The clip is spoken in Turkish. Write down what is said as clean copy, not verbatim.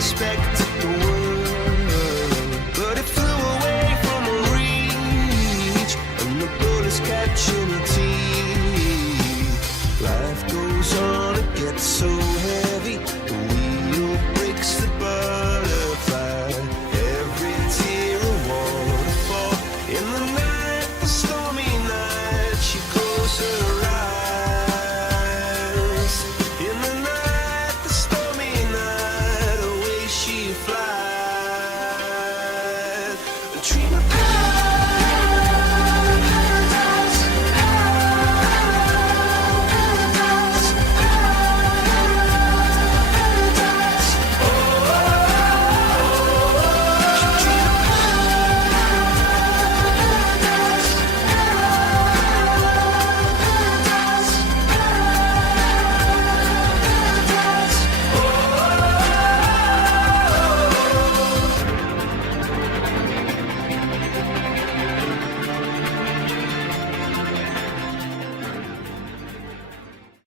expected the world, but it flew away from reach, and the bullets catching your teeth. Life goes on, it gets so